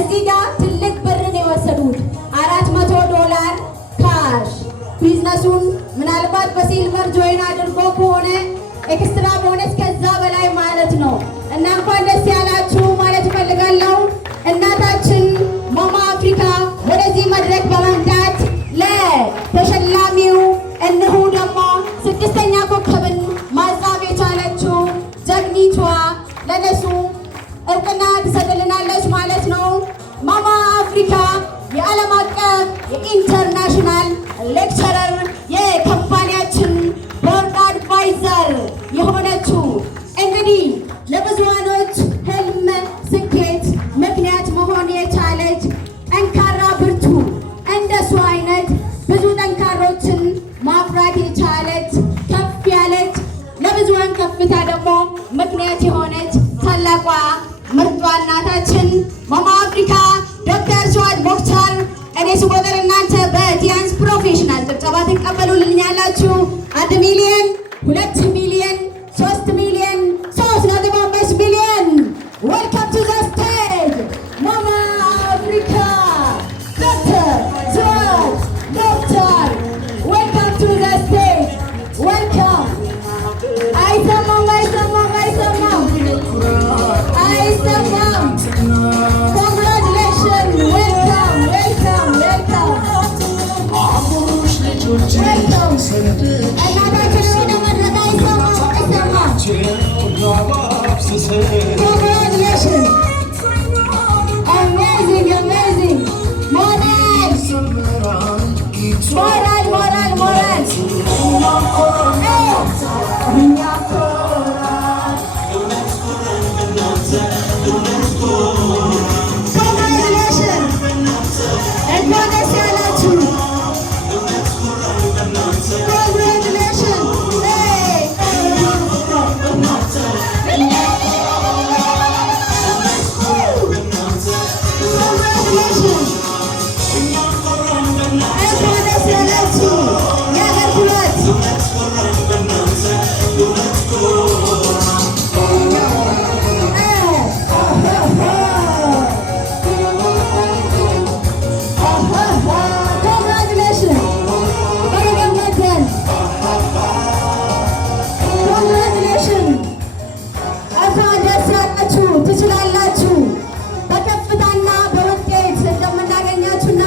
እዚህ ጋር ትልቅ ብር ነው የወሰዱት $400 ካሽ። ቢዝነሱን ምናልባት በሲልቨር ጆይን አድርጎ ከሆነ ኤክስትራ ቦነስ ከዛ በላይ ማለት ነው እና እንኳን ደስ ያላችሁ ማለት እፈልጋለሁ። እናታችን ማማ አፍሪካ ወደዚህ መድረክ በመምጣት ለተሸላሚው እነሆ ደግሞ 6ኛ ኮከብን ማዛብ የቻለችው ጀግኒቷ ለነሱ እውቅና ትሰጥልናለች ማለት ነው። ማማ አፍሪካ የዓለም አቀፍ የኢንተርናሽናል ሌክቸረር የካምፓኒያችን ቦርድ አድቫይዘር የሆነችው እንግዲህ ለብዙሃኖች ህልም ስኬት ምክንያት መሆን የቻለች ጠንካራ ብርቱ እንደሱ አይነት ብዙ ጠንካሮችን ማፍራት የቻለች ከፍ ያለች ለብዙሃን ከፍታ ደግሞ ምክንያት የሆነች ታላቋ ምርጧ እናታችን ማማ አፍሪካ ዶክተር ሱአድ ቦክቻር። እኔ ስቆጥር እናንተ በዲያንስ ፕሮፌሽናል ጭብጨባ ትቀበሉልኛላችሁ። 1 ሚሊዮን 2